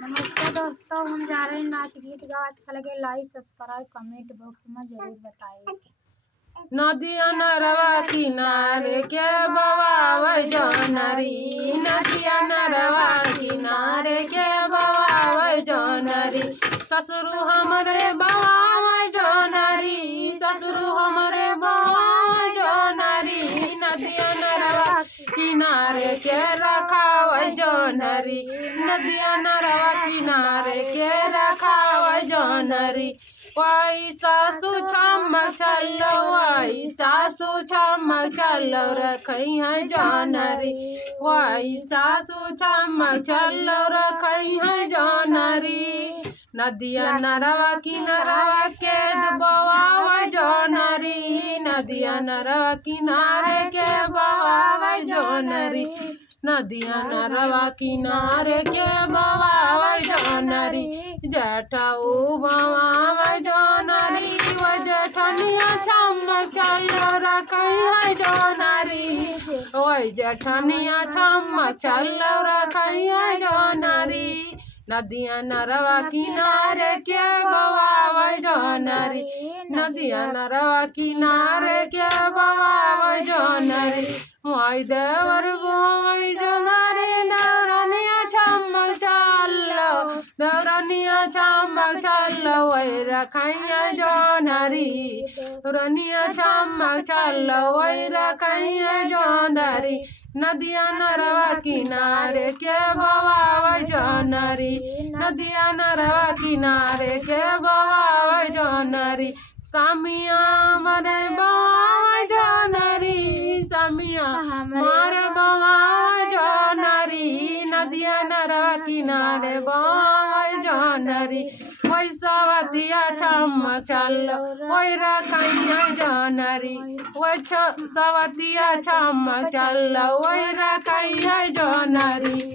नमस्ते दोस्तों, हम जा रहे हैं नाच गीत गा। अच्छा लगे लाइक सब्सक्राइब कमेंट बॉक्स में जरूर बताइए। नदिया नरवा किनारे के बवावै जनरी, नदिया नरवा किनारे के बवावै जनरी, ससुरु हमरे बवावै जनरी, ससुरु हमरे बवावै जनरी, नदिया नरवा किनारे के रखावै जनरी, नदिया नरवा किनारे के रखावै जनरी। वही सासू छमक चलो, वही सासू छमक चलो रखई है जानरी, वही सासू छमक चलो रखई है जानरी। नदिया नरवा किनारा के बवावै जानरी, नदिया नरवा किनारे के बवावै जानरी, नदिया नरवा किनारे के बवावै जानरी। जटाऊ बवावै जानरी, वो जठनिया छमक चलो रखई है जानरी, वही जठनिया छमक चलो रखई है जानरी। नदिया नरवा किनारे के बवावै जानरी, नदिया नरवा किनारे के बवावै जानरी। मोई देवर बोवै जानरी, दौरनिया छमक चलो, दौरनिया छमक चलो वही रखैया जानरी, दौरनिया छमक चलो वही रखैया जानरी। नदिया नरवा किनारे के बवावै जानरी, नदिया नरवा किनारे के बवावै जानरी। सामिया मरे बवावै जानरी, सामिया मारे बवावै जानरी, नदिया नरवा किनारे बवावै जानरी। वही सवतिया छमक चलो वही रखैया जानरी, वही सवतिया छमक चलो वही रखैया जानरी।